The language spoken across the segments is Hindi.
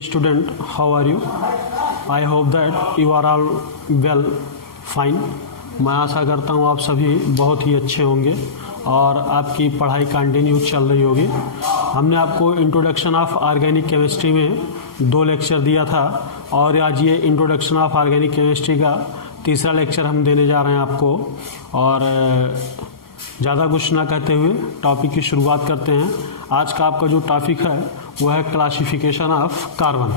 Student, how are you? I hope that you are all well, fine. मैं आशा करता हूँ आप सभी बहुत ही अच्छे होंगे और आपकी पढ़ाई कंटिन्यू चल रही होगी। हमने आपको इंट्रोडक्शन ऑफ ऑर्गेनिक केमिस्ट्री में 2 लेक्चर दिया था और आज ये इंट्रोडक्शन ऑफ ऑर्गेनिक केमिस्ट्री का तीसरा लेक्चर हम देने जा रहे हैं आपको। और ज़्यादा कुछ ना कहते हुए टॉपिक की शुरुआत करते हैं। आज का आपका जो टॉपिक है वो है क्लासिफिकेशन ऑफ कार्बन।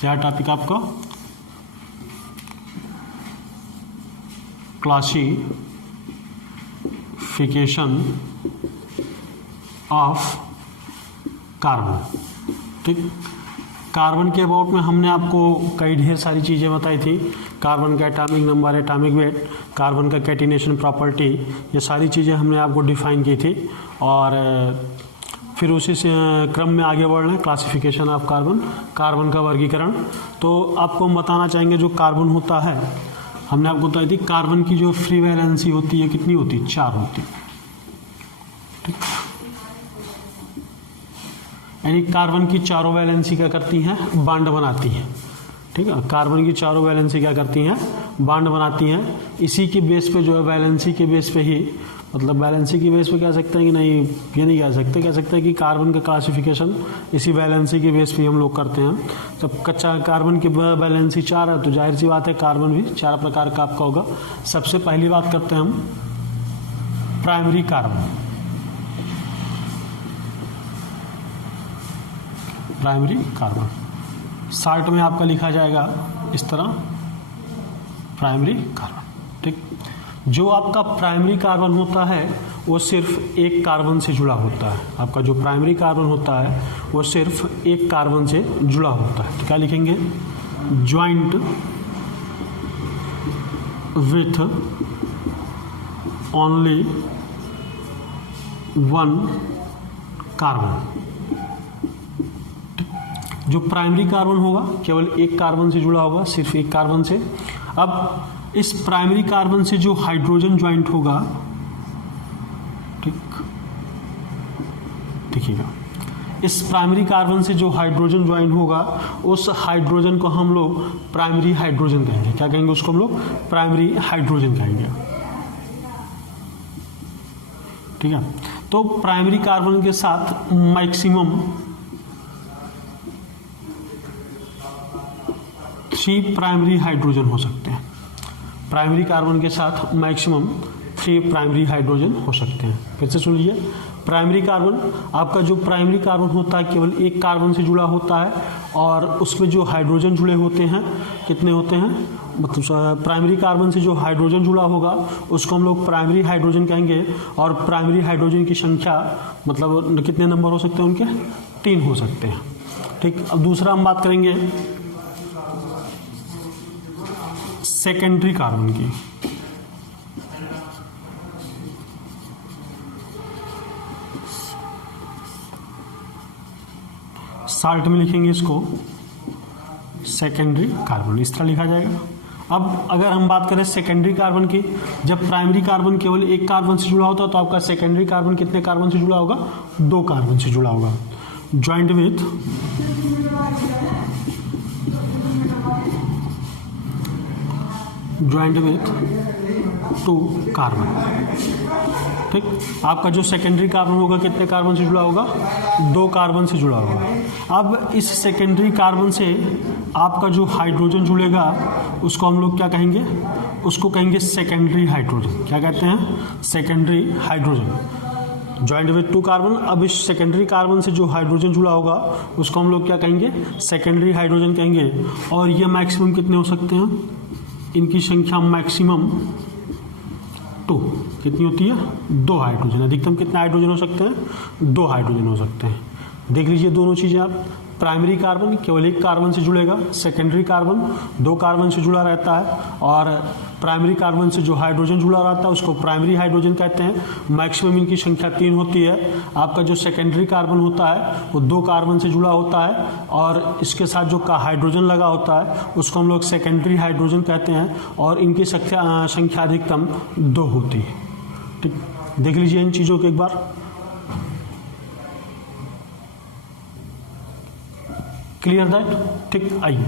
क्या है टॉपिक आपका? Classification of carbon. ठीक, कार्बन के अबाउट में हमने आपको कई ढेर सारी चीज़ें बताई थी। कार्बन का atomic number, atomic weight, carbon का कैटिनेशन प्रॉपर्टी, ये सारी चीज़ें हमने आपको डिफाइन की थी। और फिर उसी से क्रम में आगे बढ़ रहे हैं। क्लासिफिकेशन ऑफ कार्बन, कार्बन का वर्गीकरण। तो आपको हम बताना चाहेंगे जो कार्बन होता है, हमने आपको बताई थी कार्बन की जो फ्री वैलेंसी होती है कितनी होती है? 4 होती है। ठीक, यानी कार्बन की चारों वैलेंसी क्या करती हैं? बॉन्ड बनाती हैं। ठीक है, कार्बन की चारों वैलेंसी क्या करती हैं? बॉन्ड बनाती हैं। इसी के बेस पे जो है, वैलेंसी के बेस पे ही, मतलब वैलेंसी की बेस पे कह सकते हैं कि नहीं, ये नहीं कह सकते कि कार्बन का क्लासिफिकेशन इसी वैलेंसी के बेस पे हम लोग करते हैं। जब कच्चा कार्बन की वैलेंसी 4 है तो जाहिर सी बात है कार्बन भी 4 प्रकार का आपका होगा। सबसे पहली बात करते हैं हम primary carbon. Primary carbon short में आपका लिखा जाएगा इस तरह, प्राइमरी कार्बन। ठीक, जो आपका प्राइमरी कार्बन होता है वो सिर्फ एक कार्बन से जुड़ा होता है। आपका जो प्राइमरी कार्बन होता है वो सिर्फ एक कार्बन से जुड़ा होता है। तो क्या लिखेंगे? Joint with only 1 carbon. जो प्राइमरी कार्बन होगा केवल एक कार्बन से जुड़ा होगा, सिर्फ एक कार्बन से। अब इस प्राइमरी कार्बन से जो हाइड्रोजन ज्वाइंट होगा, ठीक, देखिएगा, इस प्राइमरी कार्बन से जो हाइड्रोजन ज्वाइंट होगा उस हाइड्रोजन को हम लोग प्राइमरी हाइड्रोजन कहेंगे। क्या कहेंगे उसको? हम लोग प्राइमरी हाइड्रोजन कहेंगे। ठीक है, तो प्राइमरी कार्बन के साथ मैक्सिमम 3 प्राइमरी हाइड्रोजन हो सकते हैं। प्राइमरी कार्बन के साथ मैक्सिमम 3 प्राइमरी हाइड्रोजन हो सकते हैं। फिर से सुन लीजिए, प्राइमरी कार्बन, आपका जो प्राइमरी कार्बन होता है केवल एक कार्बन से जुड़ा होता है और उसमें जो हाइड्रोजन जुड़े होते हैं कितने होते हैं? मतलब प्राइमरी कार्बन से जो हाइड्रोजन जुड़ा होगा उसको हम लोग प्राइमरी हाइड्रोजन कहेंगे। और प्राइमरी हाइड्रोजन की संख्या मतलब कितने नंबर हो सकते हैं उनके? 3 हो सकते हैं। ठीक, अब दूसरा हम बात करेंगे सेकेंडरी कार्बन की। शार्ट में लिखेंगे इसको सेकेंडरी कार्बन, इस तरह लिखा जाएगा। अब अगर हम बात करें सेकेंडरी कार्बन की, जब प्राइमरी कार्बन केवल एक कार्बन से जुड़ा होता है तो आपका सेकेंडरी कार्बन कितने कार्बन से जुड़ा होगा? 2 कार्बन से जुड़ा होगा। Joint with 2 carbon. ठीक, आपका जो सेकेंडरी कार्बन होगा कितने कार्बन से जुड़ा होगा? 2 कार्बन से जुड़ा होगा। अब इस सेकेंडरी कार्बन से आपका जो हाइड्रोजन जुड़ेगा उसको हम लोग क्या कहेंगे? उसको कहेंगे सेकेंडरी हाइड्रोजन। क्या कहते हैं? Secondary hydrogen. Joint with 2 carbon. अब इस सेकेंडरी कार्बन से जो हाइड्रोजन जुड़ा होगा उसको हम लोग क्या कहेंगे? सेकेंडरी हाइड्रोजन कहेंगे। और ये मैक्सिमम कितने हो सकते हैं? इनकी संख्या मैक्सिमम 2 कितनी होती है? 2 हाइड्रोजन। अधिकतम कितने हाइड्रोजन हो सकते हैं? 2 हाइड्रोजन हो सकते हैं। देख लीजिए दोनों चीज़ें आप, प्राइमरी कार्बन केवल एक कार्बन से जुड़ेगा, सेकेंडरी कार्बन 2 कार्बन से जुड़ा रहता है और प्राइमरी कार्बन से जो हाइड्रोजन जुड़ा रहता है उसको प्राइमरी हाइड्रोजन कहते हैं। मैक्सिमम इनकी संख्या 3 होती है। आपका जो सेकेंडरी कार्बन होता है वो 2 कार्बन से जुड़ा होता है और इसके साथ जो हाइड्रोजन लगा होता है उसको हम लोग सेकेंडरी हाइड्रोजन कहते हैं और इनकी संख्या अधिकतम 2 होती है। ठीक, देख लीजिए इन चीज़ों को एक बार। Clear that? ठीक, आइए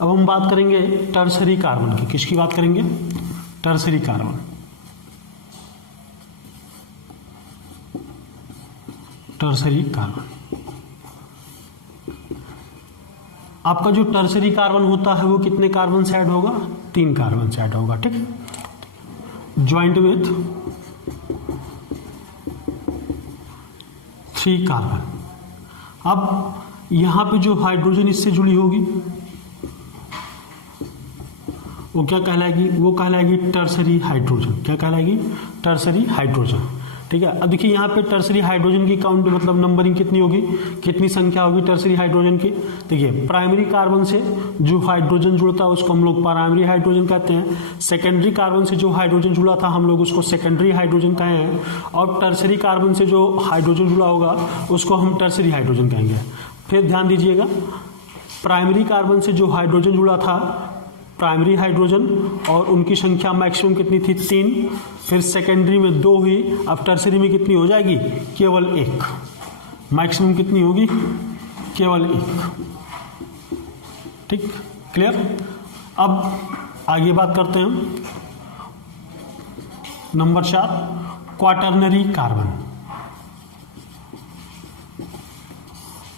अब हम बात करेंगे टर्सरी कार्बन की। किसकी बात करेंगे? Tertiary carbon. टर्सरी कार्बन, आपका जो टर्सरी कार्बन होता है वो कितने कार्बन से ऐड होगा? 3 कार्बन से ऐड होगा। ठीक, ज्वाइंट विथ 3 कार्बन। अब यहां पे जो हाइड्रोजन इससे जुड़ी होगी वो क्या कहलाएगी? वो कहलाएगी टर्सरी हाइड्रोजन। क्या कहलाएगी? Tertiary hydrogen. ठीक है, अब देखिए यहाँ पे टर्सरी हाइड्रोजन की काउंट मतलब नंबरिंग कितनी होगी, कितनी संख्या होगी टर्सरी हाइड्रोजन की? देखिए, प्राइमरी कार्बन से जो हाइड्रोजन जुड़ता है उसको हम लोग प्राइमरी हाइड्रोजन कहते हैं। सेकेंडरी कार्बन से जो हाइड्रोजन जुड़ा था हम लोग उसको सेकेंडरी हाइड्रोजन कहे हैं। और टर्सरी कार्बन से जो हाइड्रोजन जुड़ा होगा उसको हम टर्सरी हाइड्रोजन कहेंगे। फिर ध्यान दीजिएगा, प्राइमरी कार्बन से जो हाइड्रोजन जुड़ा था प्राइमरी हाइड्रोजन, और उनकी संख्या मैक्सिमम कितनी थी? 3। फिर सेकेंडरी में 2 हुई। अब टर्सरी में कितनी हो जाएगी? केवल 1। मैक्सिमम कितनी होगी? केवल 1। ठीक, क्लियर? अब आगे बात करते हैं हम number 4, quaternary carbon.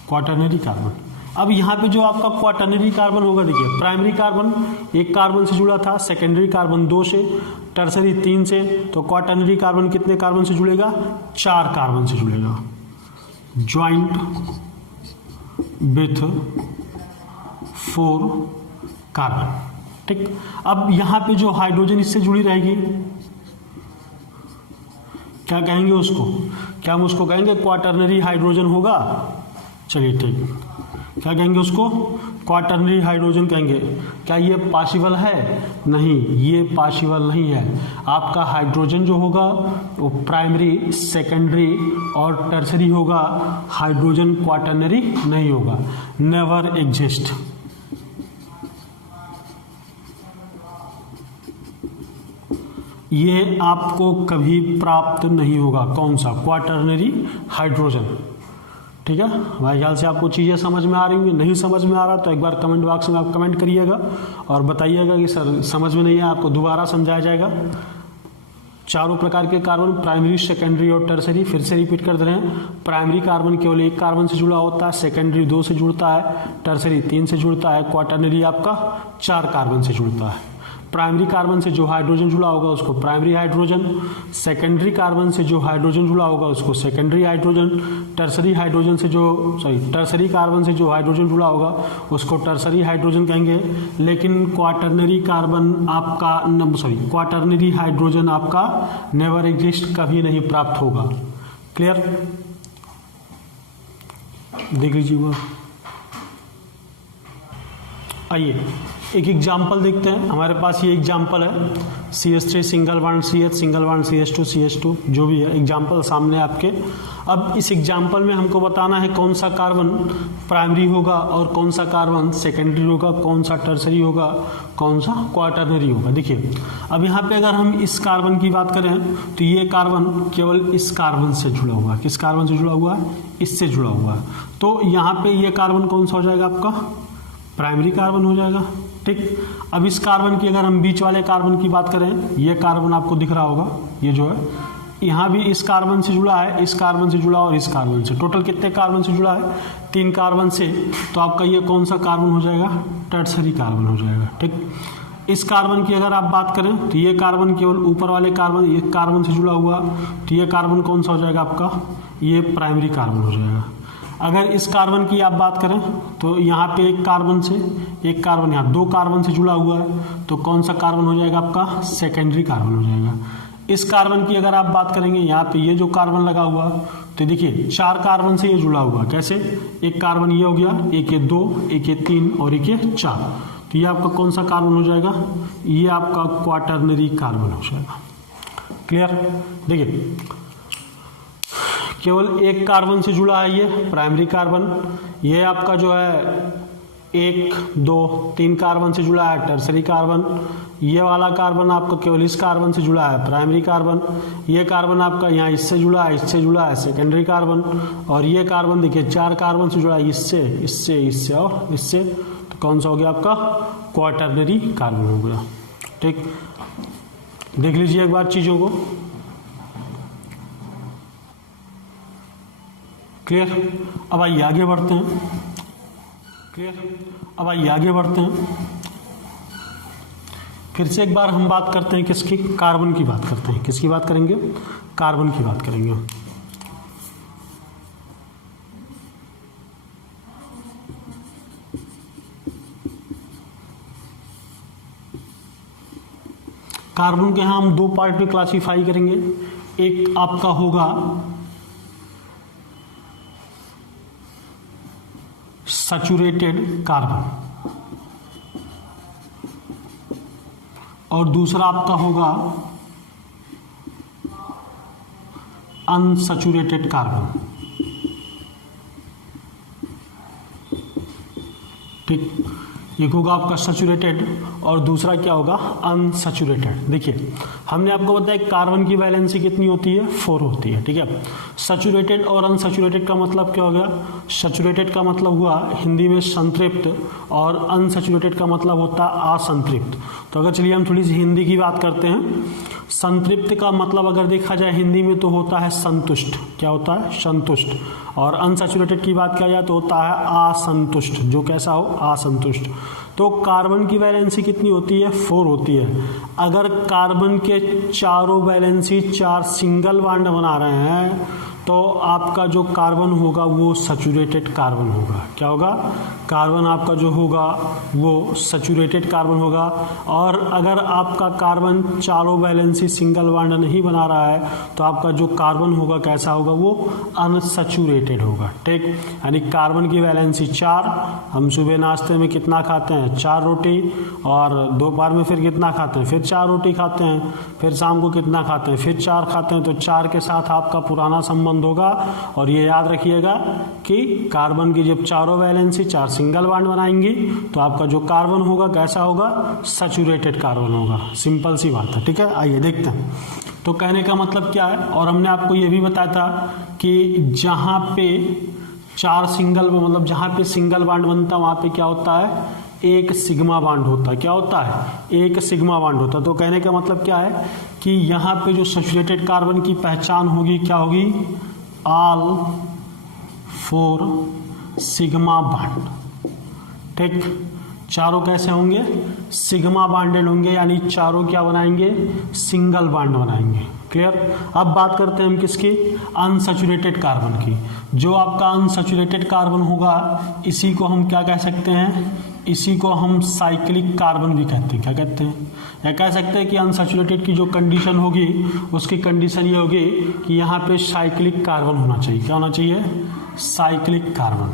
Quaternary carbon, अब यहाँ पे जो आपका क्वाटरनरी कार्बन होगा, देखिए प्राइमरी कार्बन 1 कार्बन से जुड़ा था, सेकेंडरी कार्बन 2 से, टर्सरी 3 से, तो क्वाटरनरी कार्बन कितने कार्बन से जुड़ेगा? 4 कार्बन से जुड़ेगा। Joint with 4 carbon. ठीक, अब यहाँ पे जो हाइड्रोजन इससे जुड़ी रहेगी क्या कहेंगे उसको? क्या हम उसको कहेंगे क्वाटरनरी हाइड्रोजन होगा? चलिए ठीक, क्या कहेंगे उसको? क्वाटरनरी हाइड्रोजन कहेंगे। क्या ये पॉसिबल है? नहीं, ये पॉसिबल नहीं है। आपका हाइड्रोजन जो होगा वो प्राइमरी, सेकेंडरी और टर्सरी होगा, हाइड्रोजन क्वाटरनरी नहीं होगा। Never exist. ये आपको कभी प्राप्त नहीं होगा। कौन सा? Quaternary hydrogen. ठीक है, हमारे ख्याल से आपको चीज़ें समझ में आ रही होंगी। नहीं समझ में आ रहा तो एक बार कमेंट बॉक्स में आप कमेंट करिएगा और बताइएगा कि सर समझ में नहीं है, आपको दोबारा समझाया जाएगा। चारों प्रकार के कार्बन, प्राइमरी, सेकेंडरी और टर्सरी, फिर से रिपीट कर दे रहे हैं। प्राइमरी कार्बन केवल 1 कार्बन से जुड़ा होता है, सेकेंडरी 2 से जुड़ता है, टर्सरी 3 से जुड़ता है, क्वाटरनरी आपका 4 कार्बन से जुड़ता है। प्राइमरी कार्बन से जो हाइड्रोजन जुड़ा होगा उसको प्राइमरी हाइड्रोजन, सेकेंडरी कार्बन से जो हाइड्रोजन जुड़ा होगा उसको सेकेंडरी हाइड्रोजन, टर्सरी कार्बन से जो हाइड्रोजन जुड़ा होगा उसको टर्सरी हाइड्रोजन कहेंगे। लेकिन क्वाटरनरी हाइड्रोजन आपका नेवर एग्जिस्ट, कभी नहीं प्राप्त होगा। क्लियर? देख लीजिए वो। आइए एक एग्जाम्पल देखते हैं। हमारे पास ये एग्जाम्पल है CH3 single bond CH, single bond CH2 CH2, जो भी है एग्जाम्पल सामने आपके। अब इस एग्जाम्पल में हमको बताना है कौन सा कार्बन प्राइमरी होगा और कौन सा कार्बन सेकेंडरी होगा, कौन सा टर्सरी होगा, कौन सा क्वाटरनरी होगा। देखिए, अब यहाँ पे अगर हम इस कार्बन की बात करें तो ये कार्बन केवल इस कार्बन से जुड़ा हुआ है। किस कार्बन से जुड़ा हुआ है? इससे जुड़ा हुआ है। तो यहाँ पे ये कार्बन कौन सा हो जाएगा आपका? प्राइमरी कार्बन हो जाएगा। ठीक, अब इस कार्बन की अगर हम बीच वाले कार्बन की बात करें, ये कार्बन आपको दिख रहा होगा, ये जो है यहाँ भी इस कार्बन से जुड़ा है, इस कार्बन से जुड़ा और इस कार्बन से। टोटल कितने कार्बन से जुड़ा है? 3 कार्बन से। तो आपका ये कौन सा कार्बन हो जाएगा? टर्सरी कार्बन हो जाएगा। ठीक, इस कार्बन की अगर आप बात करें तो ये कार्बन केवल ऊपर वाले कार्बन, एक कार्बन से जुड़ा हुआ, तो ये कार्बन कौन सा हो जाएगा आपका? ये प्राइमरी कार्बन हो जाएगा। अगर इस कार्बन की आप बात करें तो यहाँ पे एक कार्बन से, एक कार्बन यहाँ 2 कार्बन से जुड़ा हुआ है, तो कौन सा कार्बन हो जाएगा आपका? सेकेंडरी कार्बन हो जाएगा। इस कार्बन की अगर आप बात करेंगे, यहाँ पे ये जो कार्बन लगा हुआ, तो देखिए 4 कार्बन से ये जुड़ा हुआ। कैसे? एक कार्बन ये हो गया, एक ये 2, एक ये 3 और एक ये 4, तो ये आपका कौन सा कार्बन हो जाएगा? ये आपका क्वाटरनरी कार्बन हो जाएगा। क्लियर? देखिए, केवल एक कार्बन से जुड़ा है ये प्राइमरी कार्बन, ये आपका जो है 1, 2, 3 कार्बन से जुड़ा है टर्सरी कार्बन, ये वाला कार्बन आपका केवल इस कार्बन से जुड़ा है, प्राइमरी कार्बन। ये कार्बन आपका यहाँ इससे जुड़ा है, इससे जुड़ा है, सेकेंडरी कार्बन। और ये कार्बन देखिए 4 कार्बन से जुड़ा है, इससे, इससे, इससे और इससे। तो कौन सा हो गया आपका? क्वाटरनरी कार्बन हो गया। ठीक, देख लीजिए एक बार चीजों को। क्लियर? अब आइए आगे बढ़ते हैं। क्लियर? अब आइए आगे बढ़ते हैं। फिर से एक बार हम बात करते हैं किसकी? कार्बन की बात करते हैं। किसकी बात करेंगे? कार्बन की बात करेंगे। कार्बन के यहाँ हम 2 पार्ट में क्लासीफाई करेंगे। एक आपका होगा सैचुरेटेड कार्बन और दूसरा आपका होगा अनसैचुरेटेड कार्बन। ठीक, एक होगा आपका सैचुरेटेड और दूसरा क्या होगा? अनसैचुरेटेड। देखिए हमने आपको बताया कार्बन की वैलेंसी कितनी होती है? 4 होती है। ठीक है, सैचुरेटेड और अनसैचुरेटेड का मतलब क्या हो गया? सैचुरेटेड का मतलब हुआ हिंदी में संतृप्त और अनसैचुरेटेड का मतलब होता है असंतृप्त। तो अगर चलिए हम थोड़ी सी हिंदी की बात करते हैं। संतृप्त का मतलब अगर देखा जाए हिंदी में तो होता है संतुष्ट। क्या होता है? संतुष्ट। और अनसैचुरेटेड की बात किया जाए तो होता है असंतुष्ट, जो कैसा हो? असंतुष्ट। तो कार्बन की वैलेंसी कितनी होती है? 4 होती है। अगर कार्बन के चारों वैलेंसी 4 सिंगल बॉन्ड बना रहे हैं तो आपका जो कार्बन होगा वो सैचुरेटेड कार्बन होगा। क्या होगा? कार्बन आपका जो होगा वो सैचुरेटेड कार्बन होगा। और अगर आपका कार्बन चारों वैलेंसी सिंगल बॉन्ड नहीं बना रहा है तो आपका जो कार्बन होगा कैसा होगा? वो अनसैचुरेटेड होगा। ठीक, यानी कार्बन की वैलेंसी 4। हम सुबह नाश्ते में कितना खाते हैं? 4 रोटी। और दोपहर में फिर कितना खाते हैं? फिर 4 रोटी खाते हैं। फिर शाम को कितना खाते हैं? फिर 4 खाते हैं। तो 4 के साथ आपका पुराना संबंध होगा। और ये याद रखिएगा कि कार्बन की जब चारों वैलेंसी 4 सिंगल बॉन्ड बनाएंगी तो आपका जो कार्बन होगा कैसा होगा? सैचुरेटेड कार्बन होगा। सिंपल सी बात है। ठीक है, आइए देखते हैं। तो कहने का मतलब क्या है? और हमने आपको ये भी बताया था कि जहां पे 4 सिंगल, मतलब जहां पे सिंगल बॉन्ड बनता है वहां पे क्या होता है? एक सिग्मा बॉन्ड होता है। क्या होता है? एक सिग्मा बॉन्ड होता है। तो कहने का मतलब क्या है कि यहाँ पे जो सैचुरेटेड कार्बन की पहचान होगी क्या होगी? All 4 sigma bond. ठीक, चारों कैसे होंगे? सिग्मा बॉन्डेड होंगे, यानी चारों क्या बनाएंगे? सिंगल बॉन्ड बनाएंगे। क्लियर? अब बात करते हैं हम किसकी? अनसैचुरेटेड कार्बन की। जो आपका अनसैचुरेटेड कार्बन होगा इसी को हम क्या कह सकते हैं? इसी को हम साइक्लिक कार्बन भी कहते हैं। क्या कहते हैं? या कह सकते हैं कि अनसैचुरेटेड की जो कंडीशन होगी उसकी कंडीशन ये होगी कि यहाँ पे साइक्लिक कार्बन होना चाहिए। क्या होना चाहिए? Cyclic carbon.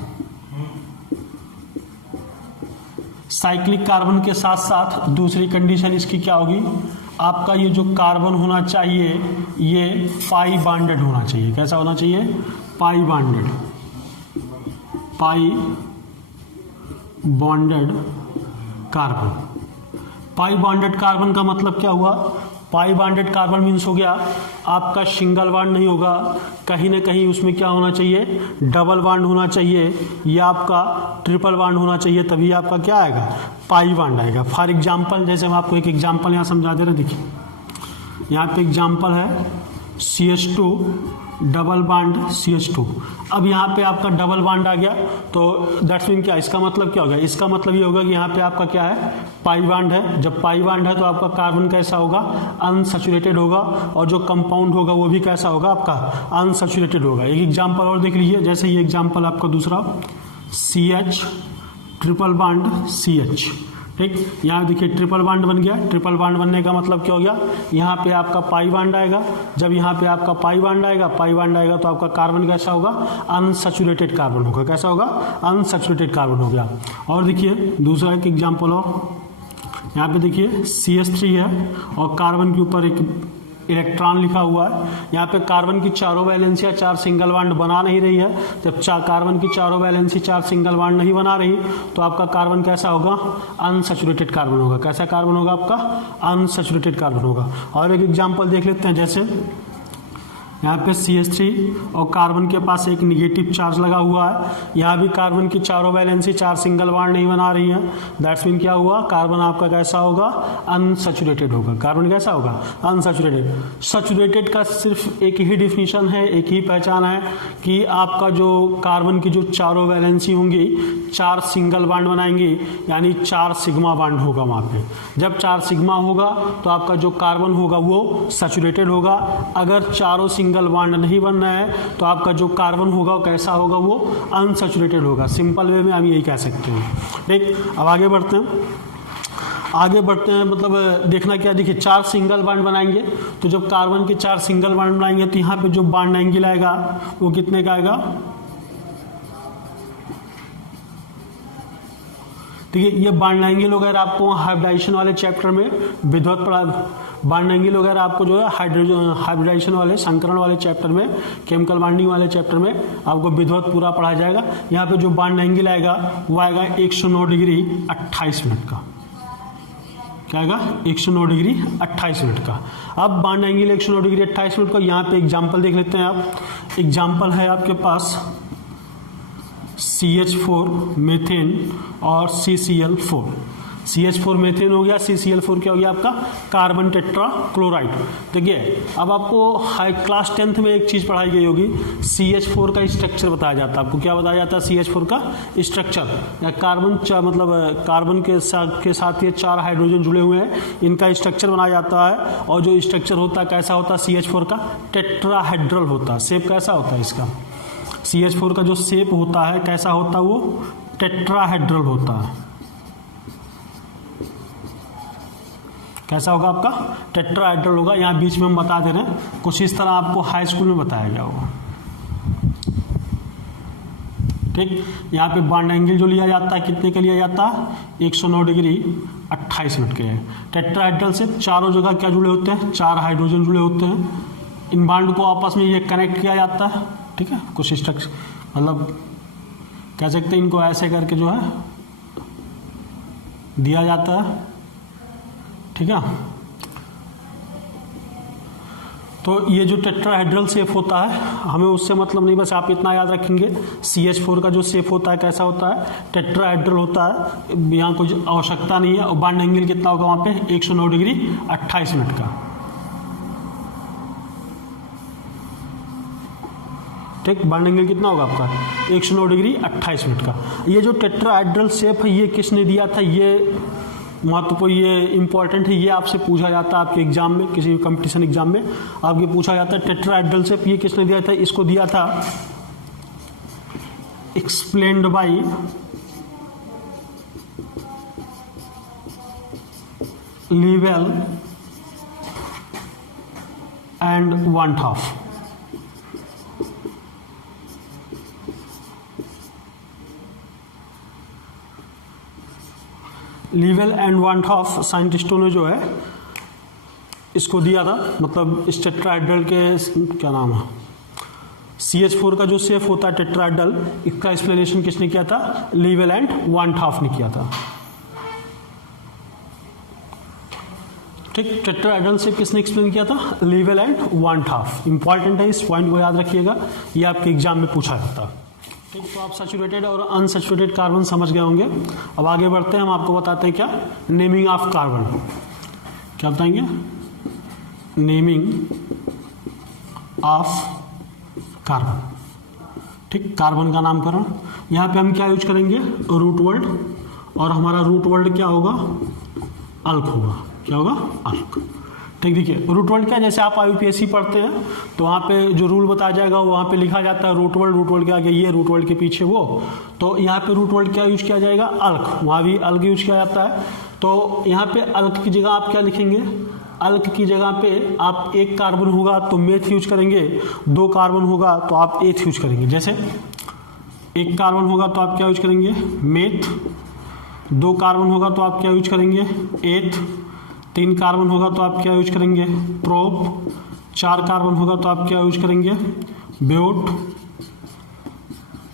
साइक्लिक कार्बन के साथ साथ दूसरी कंडीशन इसकी क्या होगी? आपका ये जो कार्बन होना चाहिए ये पाई बॉन्डेड होना चाहिए। कैसा होना चाहिए? पाई बॉन्डेड। पाई बॉन्डेड कार्बन। पाई बॉन्डेड कार्बन का मतलब क्या हुआ? पाई बॉन्डेड कार्बन मीन्स हो गया आपका सिंगल बॉन्ड नहीं होगा, कहीं ना कहीं उसमें क्या होना चाहिए? डबल बॉन्ड होना चाहिए या आपका ट्रिपल बॉन्ड होना चाहिए, तभी आपका क्या आएगा? पाई बॉन्ड आएगा। फॉर एग्जांपल, जैसे हम आपको एक एग्जांपल यहाँ समझा दे रहे हैं। देखिए यहाँ पे एग्जांपल है CH2 डबल बॉन्ड CH2। अब यहाँ पे आपका डबल बॉन्ड आ गया तो दैट्स मीन क्या? इसका मतलब क्या होगा? इसका मतलब ये होगा कि यहाँ पे आपका क्या है? पाई बॉन्ड है। जब पाई बॉन्ड है तो आपका कार्बन कैसा होगा? अनसैचुरेटेड होगा। और जो कंपाउंड होगा वो भी कैसा होगा? आपका अनसैचुरेटेड होगा। एक एग्जाम्पल और देख लीजिए, जैसे ये एग्जाम्पल आपका दूसरा CH ट्रिपल बॉन्ड CH। ठीक, यहाँ देखिए ट्रिपल बॉन्ड बन गया। ट्रिपल बॉन्ड बनने का मतलब क्या हो गया? यहाँ पे आपका पाई बॉन्ड आएगा। जब यहाँ पे आपका पाई बॉन्ड आएगा तो आपका कार्बन कैसा होगा? अनसैचुरेटेड कार्बन होगा। कैसा होगा? अनसैचुरेटेड कार्बन हो गया। और देखिए दूसरा एक एग्जाम्पल और, यहाँ पे देखिए CH3 है और कार्बन के ऊपर एक इलेक्ट्रॉन लिखा हुआ है। यहाँ पे कार्बन की चारों वैलेंसियाँ 4 सिंगल बॉन्ड बना नहीं रही है। जब कार्बन की चारों वैलेंसी 4 सिंगल बॉन्ड नहीं बना रही तो आपका कार्बन कैसा होगा? अनसैचुरेटेड कार्बन होगा। कैसा कार्बन होगा आपका? अनसैचुरेटेड कार्बन होगा। और एक एग्जाम्पल देख लेते हैं, जैसे यहाँ पे CH3 और कार्बन के पास एक निगेटिव चार्ज लगा हुआ है। यहाँ भी कार्बन की चारों वैलेंसी 4 सिंगल बॉन्ड नहीं बना रही है। दैट्स मीन क्या हुआ? कार्बन आपका कैसा होगा? अनसैचुरेटेड होगा। कार्बन कैसा होगा? अनसैचुरेटेड। सैचुरेटेड का सिर्फ एक ही डिफिनीशन है, एक ही पहचान है कि आपका जो कार्बन की जो चारों वैलेंसी होंगी 4 सिंगल बॉन्ड बनाएंगी, यानी 4 सिग्मा बॉन्ड होगा वहाँ पे। जब 4 सिग्मा होगा तो आपका जो कार्बन होगा वो सैचुरेटेड होगा। अगर चारों सिंगल बॉन्ड नहीं बन रहा है तो आपका जो कार्बन होगा वो कैसा होगा? वो अनसैचुरेटेड होगा। सिंपल वे में हम यही कह सकते हैं। ठीक, अब आगे बढ़ते हैं। मतलब देखना क्या, देखिए 4 सिंगल बॉन्ड बनाएंगे तो जब कार्बन के 4 सिंगल बॉन्ड बनाएंगे तो यहाँ पे जो बॉन्ड एंगल आएगा वो कितने का आएगा? ठीक है, ये बॉन्ड एंगल वगैरह आपको हाइब्रिडाइजेशन वाले चैप्टर में विधिवत पढ़ा। बॉन्ड एंगल वगैरह आपको जो है हाइब्रिडाइजेशन वाले, संकरण वाले चैप्टर में, केमिकल बॉन्डिंग वाले चैप्टर में आपको विधिवत पूरा पढ़ा जाएगा। यहाँ पे जो बॉन्ड एंगल आएगा वो आएगा 109 डिग्री 28 मिनट का। क्या आएगा? 109 डिग्री 28 मिनट का। अब बॉन्ड एंगल 109 डिग्री 28 मिनट का, यहाँ पे एग्जाम्पल देख लेते हैं आप। एग्जाम्पल है आपके पास CH4 मीथेन और CCl4। CH4 मीथेन हो गया, CCl4 क्या हो गया आपका? Carbon tetra chloride. देखिए अब आपको हाई क्लास 10th में एक चीज़ पढ़ाई गई होगी, CH4 का स्ट्रक्चर बताया जाता है। आपको क्या बताया जाता है? CH4 का स्ट्रक्चर, या कार्बन मतलब कार्बन के साथ ये 4 हाइड्रोजन जुड़े हुए हैं, इनका स्ट्रक्चर बनाया जाता है। और जो स्ट्रक्चर होता है कैसा होता है? CH4 का टेट्राहेड्रल होता है। शेप कैसा होता है इसका? CH4 का जो शेप होता है कैसा होता है? वो टेट्राहेड्रल होता है। कैसा होगा आपका? टेट्राहेड्रल होगा। यहाँ बीच में हम बता दे रहे हैं, कुछ इस तरह आपको हाई स्कूल में बताया गया होगा। ठीक, यहाँ पे बॉन्ड एंगल जो लिया जाता है कितने का लिया जाता है? 109 डिग्री 28 मिनट के है। टेट्राहेड्रल से चारों जगह क्या जुड़े होते हैं? 4 हाइड्रोजन जुड़े होते हैं। इन बॉन्ड को आपस में ये कनेक्ट किया जाता है। ठीक है, कुछ स्ट्रक्चर मतलब कह सकते हैं इनको ऐसे करके जो है दिया जाता है। ठीक है, तो ये जो टेट्राहेड्रल शेप होता है हमें उससे मतलब नहीं, बस आप इतना याद रखेंगे CH4 का जो शेप होता है कैसा होता है? टेट्राहेड्रल होता है। यहाँ कुछ आवश्यकता नहीं है। और बॉन्ड एंगल कितना होगा वहाँ पे? 109 डिग्री 28 मिनट का। ठीक, बॉन्ड एंगल कितना होगा आपका? 109 डिग्री 28 मिनट का। ये जो टेट्राहेड्रल शेप है ये किसने दिया था? ये महत्वपूर्ण, ये इंपॉर्टेंट है। ये आपसे पूछा जाता है आपके एग्जाम में, किसी भी कंपटीशन एग्जाम में आपके पूछा जाता है टेट्राहेड्रल शेप ये किसने दिया था? इसको दिया था एक्सप्लेन्ड बाय लीवेल एंड वांटॉफ। लीवेल एंड वांटॉफ साइंटिस्टों ने जो है इसको दिया था। मतलब इस टेट्राहेड्रल के क्या नाम है? CH4 का जो शेप होता है टेट्राहेड्रल, इसका एक्सप्लेनेशन किसने किया था? लीवेल एंड वांटॉफ ने किया था। ठीक, टेट्राहेड्रल शेप किसने एक्सप्लेन किया था? लीवेल एंड वांटॉफ। इंपॉर्टेंट है, इस पॉइंट को याद रखिएगा, ये आपके एग्जाम में पूछा जाता है। ठीक, तो आप सैचुरेटेड और अनसैचुरेटेड कार्बन समझ गए होंगे। अब आगे बढ़ते हैं, हम आपको बताते हैं क्या? Naming of carbon. क्या बताएंगे? Naming of carbon. ठीक, कार्बन का नामकरण। यहाँ पे हम क्या यूज करेंगे? Root word. और हमारा रूट वर्ड क्या होगा? अल्क होगा। क्या होगा? अल्क। ठीक, देखिए रूट वर्ड क्या, जैसे आप IUPAC पढ़ते हैं तो वहाँ पे जो रूल बताया जाएगा वहाँ पे लिखा जाता है रूट वर्ड के आगे ये, रूट वर्ड के पीछे वो। तो यहाँ पे रूट वर्ड क्या यूज किया जाएगा? अल्क। वहाँ भी अल्क यूज किया जाता है। तो यहाँ पे अल्क की जगह आप क्या लिखेंगे? अल्क की जगह पे आप एक कार्बन होगा तो मेथ यूज करेंगे, 2 कार्बन होगा तो आप एथ यूज करेंगे। जैसे एक कार्बन होगा तो आप क्या यूज करेंगे? मेथ। 2 कार्बन होगा तो आप क्या यूज करेंगे? एथ। 3 कार्बन होगा तो आप क्या यूज करेंगे, प्रोप। 4 कार्बन होगा तो आप क्या यूज करेंगे, ब्यूट।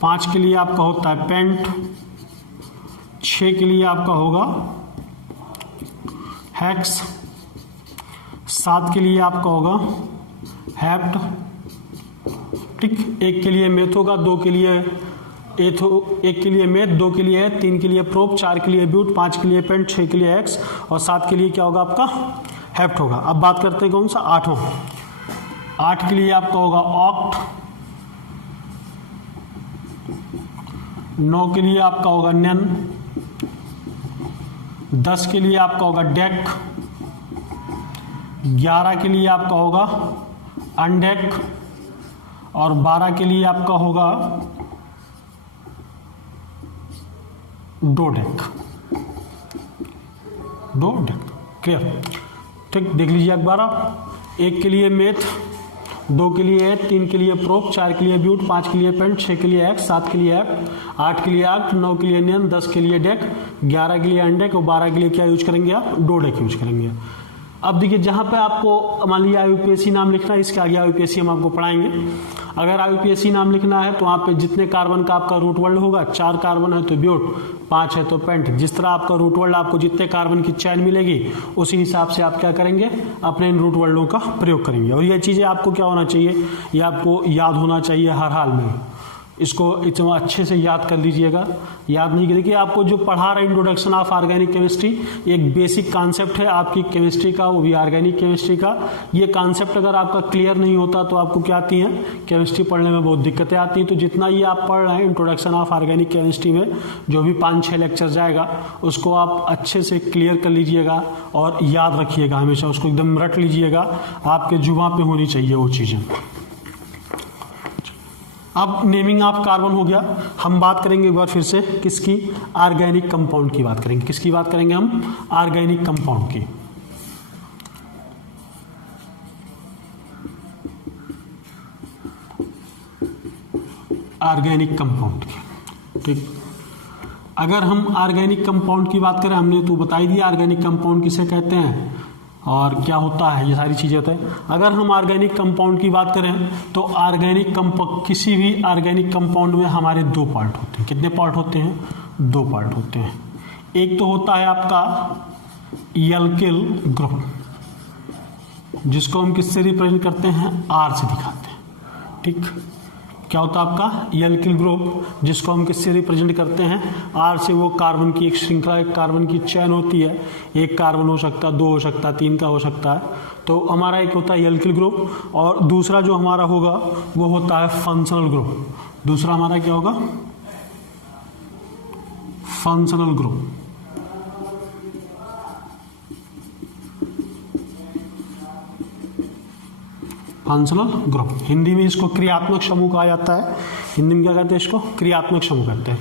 5 के लिए आपका होता है पेंट। 6 के लिए आपका होगा हेक्स। 7 के लिए आपका होगा हेप्ट। ठीक, 1 के लिए मेथ होगा, 2 के लिए एथो, 1 के लिए मेथ, 2 के लिए 3 के लिए प्रोप, 4 के लिए ब्यूट, 5 के लिए पेंट, 6 के लिए एक्स और 7 के लिए क्या होगा आपका हेप्ट होगा। अब बात करते हैं कौन सा, 8वां। 8 के लिए आपका होगा ऑक्ट। 9 के लिए आपका होगा नेन। 10 के लिए आपका होगा डेक। 11 के लिए आपका होगा अनडेक और 12 के लिए आपका होगा डोडेक। डोडेक क्लियर। ठीक, देख लीजिए एक बार आप। 1 के लिए मेथ, 2 के लिए एथ, 3 के लिए प्रोप, 4 के लिए ब्यूट, 5 के लिए पेंट, 6 के लिए एक्स, 7 के लिए एप, 8 के लिए आक्ट, 9 के लिए नियन, 10 के लिए डेक, 11 के लिए अनडेक और 12 के लिए क्या यूज करेंगे आप, डोडेक यूज करेंगे। अब देखिए जहाँ पे आपको मान लिया IUPAC नाम लिखना है, इसके आगे IUPAC हम आपको पढ़ाएंगे। अगर IUPAC नाम लिखना है तो वहाँ पे जितने कार्बन का आपका रूट वर्ड होगा, 4 कार्बन है तो ब्यूट, 5 है तो पेंट, जिस तरह आपका रूट वर्ड आपको जितने कार्बन की चैन मिलेगी उसी हिसाब से आप क्या करेंगे, अपने इन रूट वर्डों का प्रयोग करेंगे। और ये चीज़ें आपको क्या होना चाहिए, ये आपको याद होना चाहिए हर हाल में। इसको इतना अच्छे से याद कर लीजिएगा। याद नहीं करिए कि आपको जो पढ़ा रहा है इंट्रोडक्शन ऑफ ऑर्गेनिक केमिस्ट्री, एक बेसिक कॉन्सेप्ट है आपकी केमिस्ट्री का, वो भी ऑर्गेनिक केमिस्ट्री का। ये कॉन्सेप्ट अगर आपका क्लियर नहीं होता तो आपको क्या आती हैं, केमिस्ट्री पढ़ने में बहुत दिक्कतें आती हैं। तो जितना ये आप पढ़ रहे हैं इंट्रोडक्शन ऑफ ऑर्गेनिक केमिस्ट्री में, जो भी 5-6 लेक्चर जाएगा, उसको आप अच्छे से क्लियर कर लीजिएगा और याद रखिएगा हमेशा, उसको एकदम रट लीजिएगा, आपके जुबान पे होनी चाहिए वो चीज़ें। अब नेमिंग ऑफ कार्बन हो गया। हम बात करेंगे एक बार फिर से किसकी, ऑर्गेनिक कंपाउंड की बात करेंगे। किसकी बात करेंगे हम, ऑर्गेनिक कंपाउंड की। ऑर्गेनिक कंपाउंड की, ठीक। अगर हम ऑर्गेनिक कंपाउंड की बात करें, हमने तो बता ही दिया ऑर्गेनिक कंपाउंड किसे कहते हैं और क्या होता है, ये सारी चीज़ें होता है। अगर हम ऑर्गेनिक कंपाउंड की बात करें तो ऑर्गेनिक किसी भी ऑर्गेनिक कंपाउंड में हमारे 2 पार्ट होते हैं। कितने पार्ट होते हैं, 2 पार्ट होते हैं। एक तो होता है आपका एल्किल ग्रुप, जिसको हम किससे रिप्रेजेंट करते हैं, R से दिखाते हैं। ठीक, क्या होता है आपका एल्किल ग्रुप, जिसको हम किससे रिप्रेजेंट करते हैं, R से। वो कार्बन की एक श्रृंखला, एक कार्बन की चैन होती है। एक कार्बन हो सकता है, 2 हो सकता है, 3 का हो सकता है। तो हमारा एक होता है एल्किल ग्रुप और दूसरा जो हमारा होगा वो होता है फंक्शनल ग्रुप। दूसरा हमारा क्या होगा, functional group. Functional group, Hindi में इसको क्रियात्मक समूह कहा जाता है। हिंदी में क्या कहते हैं, इसको क्रियात्मक समूह कहते हैं,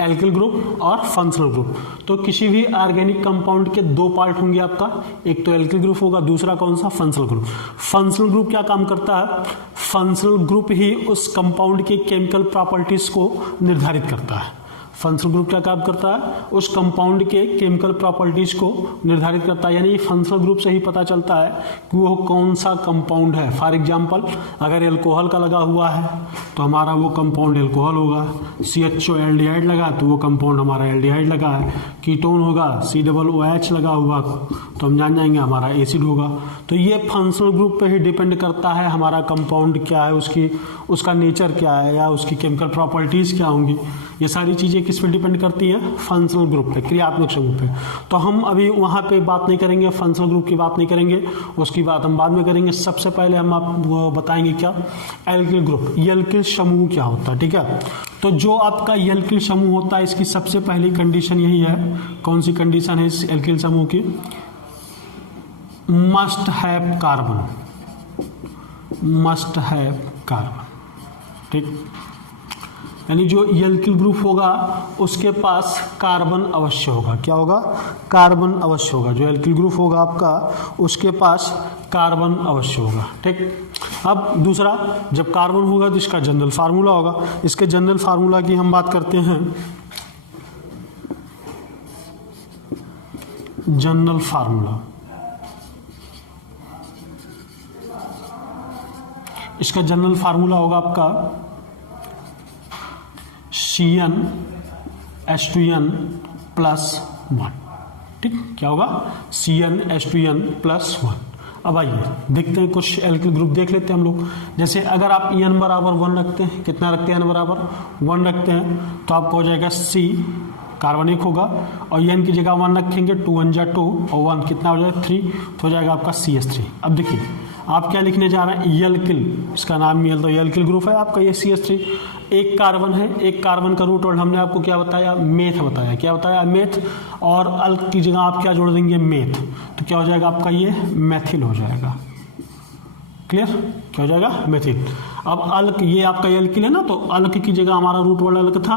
एल्किल ग्रुप और फंक्शनल ग्रुप। तो किसी भी ऑर्गेनिक कंपाउंड के 2 पार्ट होंगे आपका, एक तो एल्किल ग्रुप होगा, दूसरा कौन सा, फंक्शनल ग्रुप। फंक्शनल ग्रुप क्या काम करता है, फंक्शनल ग्रुप ही उस कंपाउंड के केमिकल प्रॉपर्टीज को निर्धारित करता है। फंक्शनल ग्रुप क्या काम करता है, उस कंपाउंड के केमिकल प्रॉपर्टीज को निर्धारित करता है। यानी फंक्शनल ग्रुप से ही पता चलता है कि वो कौन सा कंपाउंड है। फॉर एग्जांपल, अगर एल्कोहल का लगा हुआ है तो हमारा वो कंपाउंड एल्कोहल होगा। CHO एल्डिहाइड लगा तो वो कंपाउंड हमारा एल्डिहाइड लगा है। कीटोन होगा, COOH लगा हुआ तो हम जान जाएंगे हमारा एसिड होगा। तो ये फंक्शनल ग्रुप पे ही डिपेंड करता है हमारा कंपाउंड क्या है, उसका नेचर क्या है या उसकी केमिकल प्रॉपर्टीज क्या होंगी। ये सारी चीज़ें किस पे डिपेंड करती हैं, फंक्शनल ग्रुप पे, क्रियात्मक समूह पे। तो हम अभी वहाँ पे बात नहीं करेंगे, फंक्शनल ग्रुप की बात नहीं करेंगे, उसकी बात हम बाद में करेंगे। सबसे पहले हम आपको बताएंगे क्या, एल्किल ग्रुप, एल्किल समूह क्या होता है। ठीक है, तो जो आपका एल्किल समूह होता है, इसकी सबसे पहली कंडीशन यही है। कौन सी कंडीशन है इस एल्किल समूह की, must have carbon, must have carbon. ठीक, यानी जो एल्किल ग्रुप होगा उसके पास कार्बन अवश्य होगा। क्या होगा, कार्बन अवश्य होगा। जो एल्किल ग्रुप होगा आपका उसके पास कार्बन अवश्य होगा। ठीक, अब दूसरा, जब कार्बन होगा तो इसका जनरल फार्मूला होगा। इसके जनरल फार्मूला की हम बात करते हैं, जनरल फार्मूला। इसका जनरल फार्मूला होगा आपका CnH2n + 1। ठीक, क्या होगा? CnH2n + 1। अब आइए देखते हैं कुछ एल्किल ग्रुप देख लेते हैं हम लोग। जैसे अगर आप n बराबर 1 रखते हैं, कितना रखते हैं? n बराबर 1 रखते हैं तो आपको हो जाएगा C, कार्बन 1 होगा, और n की जगह 1 रखेंगे, 2 1 जा 2 और 1 कितना हो जाएगा? 3, तो हो जाएगा आपका CH3। अब देखिए आप क्या लिखने जा रहे हैं? एल्किल, इसका नाम ही तो एल्किल ग्रुप है आपका ये CH3। एक कार्बन है, एक कार्बन का रूट, और हमने आपको क्या बताया? मेथ बताया। क्या बताया? मेथ। और अल्क की जगह आप क्या जोड़ देंगे? मेथ। तो क्या हो जाएगा आपका? ये मैथिल हो जाएगा। क्लियर? क्या हो जाएगा? मैथिल। अब अल्क, ये आपका एल्किल है ना, तो अल्क की जगह हमारा रूट वाला अल्क था,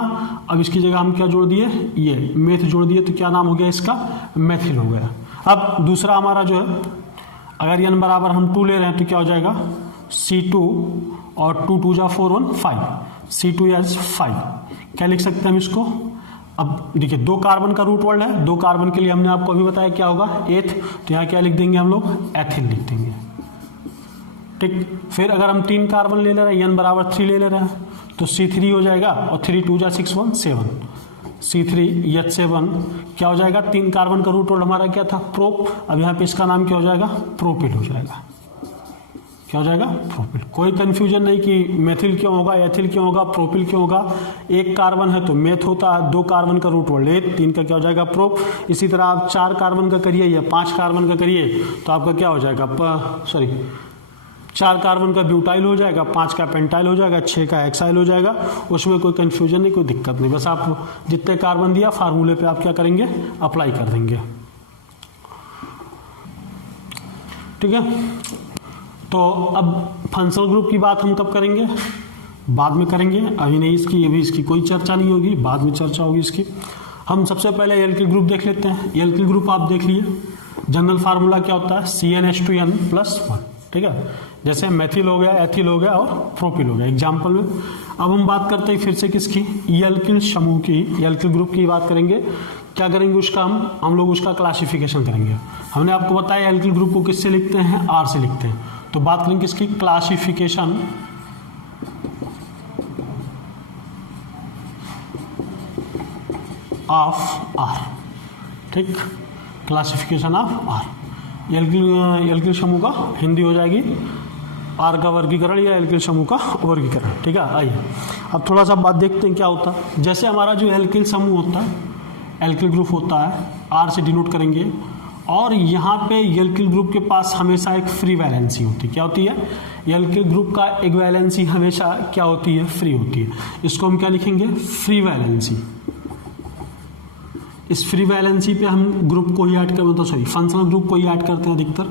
अब इसकी जगह हम क्या जोड़ दिए? ये मेथ जोड़ दिए, तो क्या नाम हो गया इसका? मैथिल हो गया। अब दूसरा हमारा जो है, अगर n बराबर हम 2 ले रहे हैं तो क्या हो जाएगा? C2 और 2 2 जा 4 1 5, C2H5। क्या लिख सकते हैं हम इसको? अब देखिए 2 कार्बन का रूट वर्ड है, 2 कार्बन के लिए हमने आपको अभी बताया क्या होगा? एथ, तो यहाँ क्या लिख देंगे हम लोग? एथिल लिख देंगे। ठीक, फिर अगर हम 3 कार्बन ले रहे हैं, n बराबर 3 ले रहे हैं, तो C3 हो जाएगा, और 3 2 जा 6 1 7, C3H7 क्या हो जाएगा? 3 कार्बन का रूट वर्ड हमारा क्या था? प्रोप। अब यहाँ पे इसका नाम क्या हो जाएगा? प्रोपिल हो जाएगा। क्या हो जाएगा? प्रोपिल। कोई कंफ्यूजन नहीं कि मेथिल क्यों होगा, एथिल क्यों होगा, प्रोपिल क्यों होगा। एक कार्बन है तो मेथ होता है, 2 कार्बन का रूट वर्ड एथ, 3 का क्या हो जाएगा? प्रोप। इसी तरह आप 4 कार्बन का करिए या 5 कार्बन का करिए तो आपका क्या हो जाएगा? 4 कार्बन का ब्यूटाइल हो जाएगा, 5 का पेंटाइल हो जाएगा, 6 का एक्साइल हो जाएगा। उसमें कोई कंफ्यूजन नहीं, कोई दिक्कत नहीं। बस आप जितने कार्बन दिया फार्मूले पे आप क्या करेंगे? अप्लाई कर देंगे। ठीक है, तो अब फंक्शनल ग्रुप की बात हम कब करेंगे? बाद में करेंगे, अभी नहीं। अभी इसकी कोई चर्चा नहीं होगी, बाद में चर्चा होगी इसकी। हम सबसे पहले एल्किल ग्रुप देख लेते हैं। एल्किल ग्रुप आप देख लिए, जनरल फार्मूला क्या होता है? CnH2n + 1। ठीक है, जैसे मैथिल हो गया, एथिल हो गया और प्रोपिल हो गया एग्जाम्पल में। अब हम बात करते हैं फिर से किसकी? एल्किल समूह की, एल्किल ग्रुप की बात करेंगे। क्या करेंगे उसका? हम लोग उसका क्लासिफिकेशन करेंगे। हमने आपको बताया एल्किल ग्रुप को किससे लिखते हैं? R से लिखते हैं। तो बात करेंगे किसकी? Classification of R। ठीक, क्लासिफिकेशन ऑफ R। एल्किल समूह का हिंदी हो जाएगी R का वर्गीकरण या एल्किल समूह का वर्गीकरण। ठीक है, आइए अब थोड़ा सा बात देखते हैं क्या होता है। जैसे हमारा जो एल्किल समूह होता है, एल्किल ग्रुप होता है, R से डिनोट करेंगे, और यहाँ पे एल्किल ग्रुप के पास हमेशा एक फ्री वैलेंसी होती है। क्या होती है? एल्किल ग्रुप का एक वैलेंसी हमेशा क्या होती है? फ्री होती है। इसको हम क्या लिखेंगे? Free valency. इस फ्री वैलेंसी पे हम ग्रुप को ही ऐड करते हैं, तो सॉरी फंक्शनल ग्रुप को ही ऐड करते हैं अधिकतर।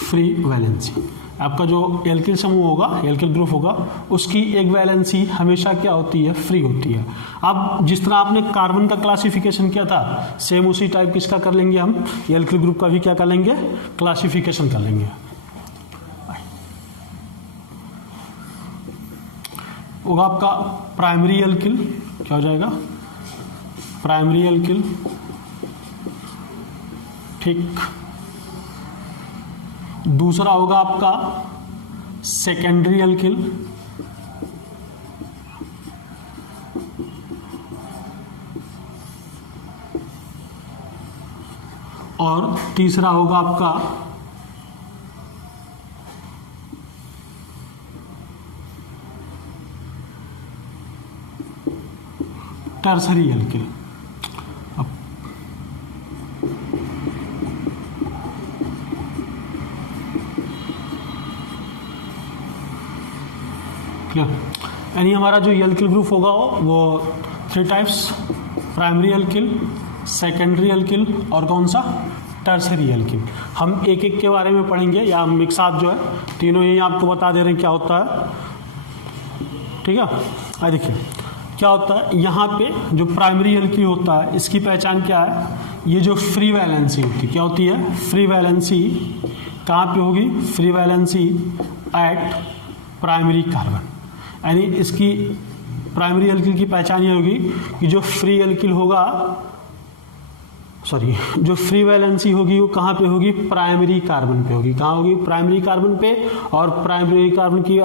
फ्री वैलेंसी, आपका जो एल्किल समूह होगा, एल्किल ग्रुप होगा, उसकी एक वैलेंसी हमेशा क्या होती है? फ्री होती है। अब जिस तरह आपने कार्बन का क्लासिफिकेशन किया था, सेम उसी टाइप किसका कर लेंगे हम? एल्किल ग्रुप का भी क्या कर लेंगे? क्लासिफिकेशन कर लेंगे। होगा आपका प्राइमरी एल्किल, क्या हो जाएगा? Primary alkyl. ठीक, दूसरा होगा आपका सेकेंडरी एल्किल, और तीसरा होगा आपका टर्सरी एल्किल। यानी हमारा जो एल्किल ग्रुप होगा वो 3 types, primary alkyl, secondary alkyl और कौन सा? Tertiary alkyl. हम एक एक के बारे में पढ़ेंगे, या हम एक साथ जो है तीनों ही आपको बता दे रहे हैं क्या होता है। ठीक है, आइए देखिए क्या होता है। यहाँ पे जो प्राइमरी एल्किल होता है, इसकी पहचान क्या है? ये जो फ्री वैलेंसी होती है, क्या होती है? फ्री वैलेंसी कहाँ पे होगी? Free valency at primary carbon. यानी इसकी प्राइमरी एल्किल की पहचान ये होगी कि जो फ्री एल्किल होगा, सॉरी, जो फ्री वैलेंसी होगी वो कहाँ पे होगी, प्राइमरी कार्बन पे होगी। कहाँ होगी, प्राइमरी कार्बन पे। और प्राइमरी कार्बन की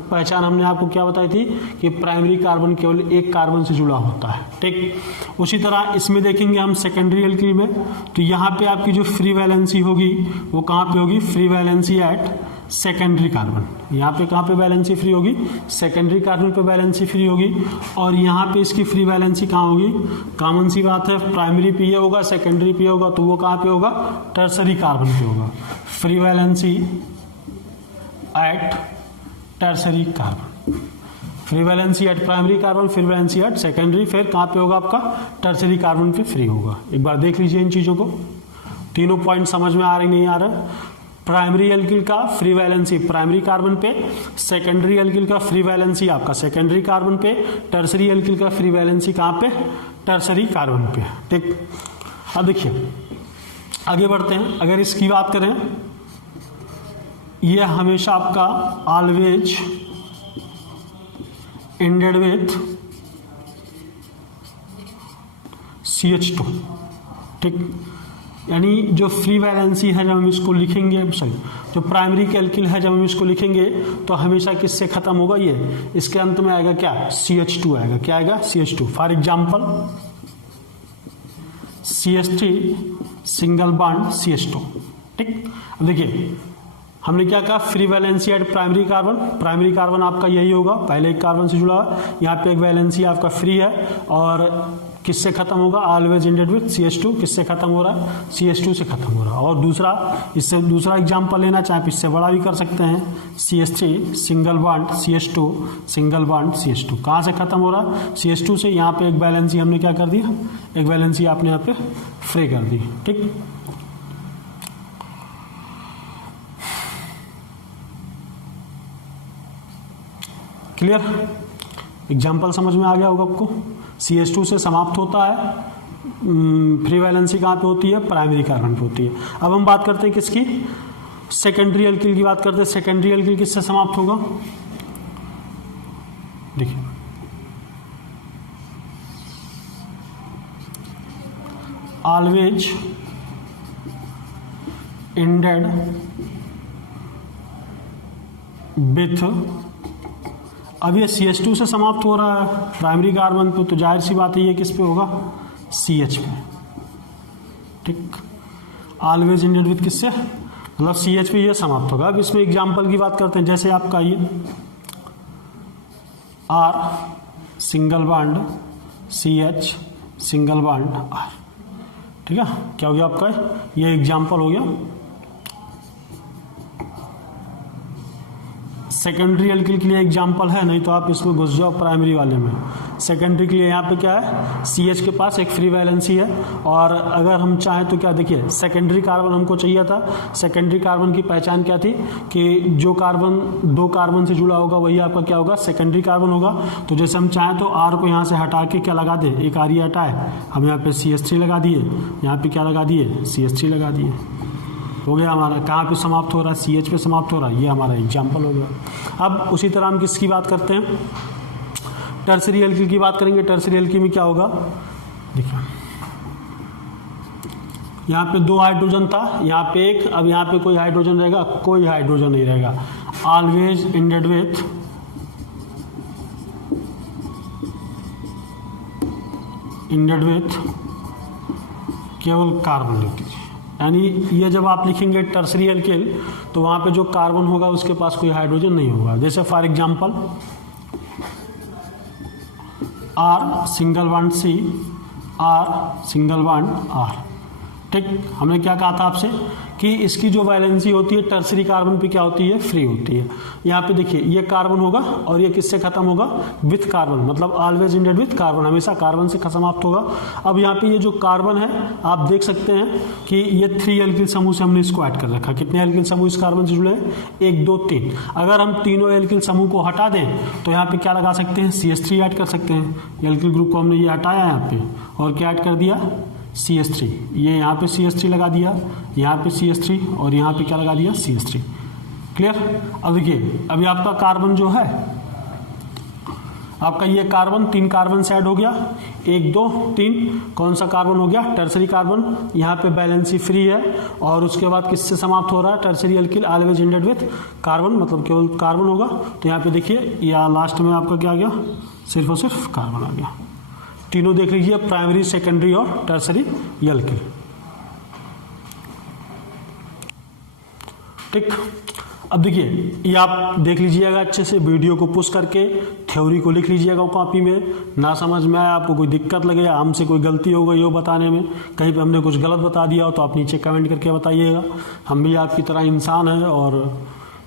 पहचान हमने आपको क्या बताई थी कि प्राइमरी कार्बन केवल एक कार्बन से जुड़ा होता है, ठीक। उसी तरह इसमें देखेंगे हम सेकेंडरी एल्किल में, तो यहाँ पे आपकी जो फ्री वैलेंसी होगी वो कहाँ पे होगी, free valency at secondary carbon. यहाँ पे कहाँ पे वैलेंसी फ्री होगी, सेकेंडरी कार्बन पे वैलेंसी फ्री होगी। और यहाँ पे इसकी फ्री वैलेंसी कहाँ होगी, कॉमन सी बात है, प्राइमरी पे ये होगा, सेकेंडरी पे होगा, तो वो कहाँ पे होगा, टर्सरी कार्बन पे होगा। Free valency at tertiary carbon, free valency at primary carbon, free valency at secondary, फिर कहाँ पे होगा आपका, टर्सरी कार्बन पे फ्री होगा। एक बार देख लीजिए इन चीज़ों को, तीनों पॉइंट समझ में आ रहे नहीं आ रहा। प्राइमरी एल्किल का फ्री वैलेंसी प्राइमरी कार्बन पे, सेकेंडरी एल्किल का फ्री वैलेंसी आपका सेकेंडरी कार्बन पे, टर्सरी एल्किल का फ्री वैलेंसी कहाँ पे, टर्सरी कार्बन पे, ठीक। अब देखिए आगे बढ़ते हैं। अगर इसकी बात करें, यह हमेशा आपका ऑलवेज एंडेड विथ CH2, ठीक। यानी जो फ्री वैलेंसी है जब हम इसको लिखेंगे, सॉरी जो प्राइमरी एल्किल है जब हम इसको लिखेंगे तो हमेशा किससे खत्म होगा, ये इसके अंत में आएगा क्या, CH2 आएगा। क्या आएगा, CH2। For example CH3 single bond CH2, ठीक। अब देखिए हमने क्या कहा, free valency at primary carbon, primary carbon आपका यही होगा, पहले एक कार्बन से जुड़ा है, यहाँ पे एक वैलेंसी आपका फ्री है, और किससे खत्म होगा, ऑलवेज एंडेड विथ CH2, किससे खत्म हो रहा है, CH2 से खत्म हो रहा है। और दूसरा, इससे दूसरा एग्जांपल लेना चाहे इससे बड़ा भी कर सकते हैं, CH3 single bond CH2 single bond CH2, कहाँ से खत्म हो रहा है, CH2 से। यहाँ पे एक वैलेंसी हमने क्या कर दिया, एक वैलेंसी आपने यहाँ पे फ्री कर दी, ठीक। क्लियर, एग्जाम्पल समझ में आ गया होगा आपको। CH2 से समाप्त होता है, फ्री वैलेंसी कहाँ पे होती है, प्राइमरी कार्बन पे होती है। अब हम बात करते हैं किसकी, सेकेंडरी एल्किल की बात करते हैं। सेकेंडरी एल्किल किससे समाप्त होगा, देखिए ऑलवेज एंडेड विथ, अब ये CH2 से समाप्त हो रहा है प्राइमरी कार्बन पे, तो जाहिर सी बात है ये किस पे होगा, CH पे, ठीक। ऑलवेज एंडेड विथ किससे, मतलब CH पे ये समाप्त होगा। अब इसमें एग्जांपल की बात करते हैं, जैसे आपका ये R single bond CH single bond R, ठीक है। क्या हो गया आपका, ये एग्जांपल हो गया सेकेंडरी एल्किल के लिए एग्जांपल है, नहीं तो आप इसमें घुस जाओ प्राइमरी वाले में। सेकेंडरी के लिए यहाँ पे क्या है, CH के पास एक फ्री वैलेंसी है, और अगर हम चाहें तो क्या, देखिए सेकेंडरी कार्बन हमको चाहिए था। सेकेंडरी कार्बन की पहचान क्या थी कि जो कार्बन दो कार्बन से जुड़ा होगा वही आपका क्या होगा, सेकेंडरी कार्बन होगा। तो जैसे हम चाहें तो R को यहाँ से हटा के क्या लगा दे, एक R ये हटाए, हम यहाँ पे CH3 लगा दिए, यहाँ पे क्या लगा दिए, CH3 लगा दिए, हो गया हमारा। कहाँ पे समाप्त हो रहा है, CH पे समाप्त हो रहा है, ये हमारा एग्जाम्पल हो गया। अब उसी तरह हम किसकी बात करते हैं, टर्सरी एल्किल की बात करेंगे। टर्सरी एल्किल में क्या होगा, देखिए यहाँ पे दो हाइड्रोजन था, यहाँ पे एक, अब यहाँ पे कोई हाइड्रोजन रहेगा, कोई हाइड्रोजन नहीं रहेगा। ऑलवेज एंडेड विथ केवल कार्बन लिख दीजिए। यानी ये जब आप लिखेंगे टर्सरी एल्किल तो वहाँ पे जो कार्बन होगा उसके पास कोई हाइड्रोजन नहीं होगा। जैसे for example R single bond C, R single bond R, ठीक। हमने क्या कहा था आपसे कि इसकी जो वैलेंसी होती है टर्सरी कार्बन पे क्या होती है, फ्री होती है। यहाँ पे देखिए ये कार्बन होगा और ये किससे खत्म होगा, विथ कार्बन, मतलब ऑलवेज एंडेड विथ कार्बन, हमेशा कार्बन से समाप्त होगा। अब यहाँ पे ये जो कार्बन है आप देख सकते हैं कि ये 3 एल्किल समूह से हमने इसको ऐड कर रखा। कितने एल्किल समूह इस कार्बन से जुड़े हैं, 1 2 3। अगर हम तीनों एल्किल समूह को हटा दें तो यहाँ पे क्या लगा सकते हैं, CH3 ऐड कर सकते हैं। एल्किल ग्रुप को हमने ये हटाया यहाँ पे और क्या ऐड कर दिया, CH3। ये यहाँ पे CH3 लगा दिया, यहाँ पे CH3 और यहाँ पे क्या लगा दिया, CH3। क्लियर। अब देखिए अभी आपका कार्बन जो है, आपका ये कार्बन 3 कार्बन से ऐड हो गया, 1 2 3, कौन सा कार्बन हो गया, टर्सरी कार्बन, यहाँ पे बैलेंसी फ्री है। और उसके बाद किससे समाप्त हो रहा है, tertiary alkyl always ended with carbon, मतलब केवल कार्बन होगा। तो यहाँ पे देखिए या लास्ट में आपका क्या आ गया, सिर्फ और सिर्फ कार्बन आ गया। तीनों देख लीजिए, प्राइमरी, सेकेंडरी और टर्सरी अल्किल। ठीक, अब देखिए ये आप देख लीजिएगा अच्छे से, वीडियो को पुश करके थ्योरी को लिख लीजिएगा कॉपी में। ना समझ में आया, आपको कोई दिक्कत लगे, हमसे कोई गलती हो गई हो बताने में, कहीं पे हमने कुछ गलत बता दिया हो तो आप नीचे कमेंट करके बताइएगा। हम भी आपकी तरह इंसान हैं और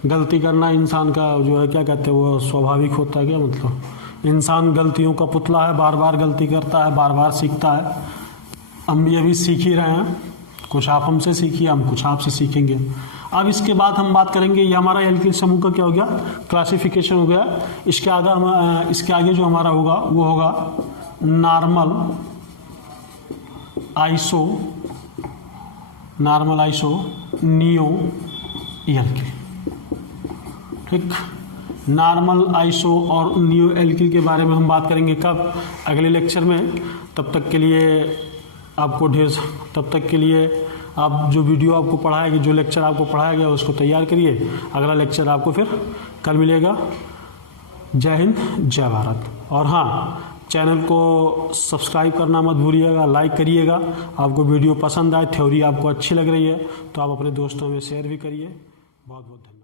गलती करना इंसान का जो है क्या कहते हैं वो स्वाभाविक होता है। क्या मतलब, इंसान गलतियों का पुतला है, बार बार गलती करता है, बार बार सीखता है। हम भी अभी सीख ही रहे हैं, कुछ आप हमसे सीखिए, हम कुछ आपसे सीखेंगे। अब इसके बाद हम बात करेंगे, ये हमारा एल्किल समूह का क्या हो गया, क्लासिफिकेशन हो गया। इसके आगे जो हमारा होगा वो होगा नॉर्मल आइसो नियो एल्किल। ठीक, नॉर्मल आइसो और नियो एल्किल के बारे में हम बात करेंगे कब, अगले लेक्चर में। तब तक के लिए आप जो वीडियो आपको पढ़ाया गया, जो लेक्चर आपको पढ़ाया गया उसको तैयार करिए। अगला लेक्चर आपको फिर कल मिलेगा। जय हिंद, जय भारत। और हाँ, चैनल को सब्सक्राइब करना मत भूलिएगा, लाइक करिएगा। आपको वीडियो पसंद आए, थ्योरी आपको अच्छी लग रही है तो आप अपने दोस्तों में शेयर भी करिए। बहुत बहुत धन्यवाद।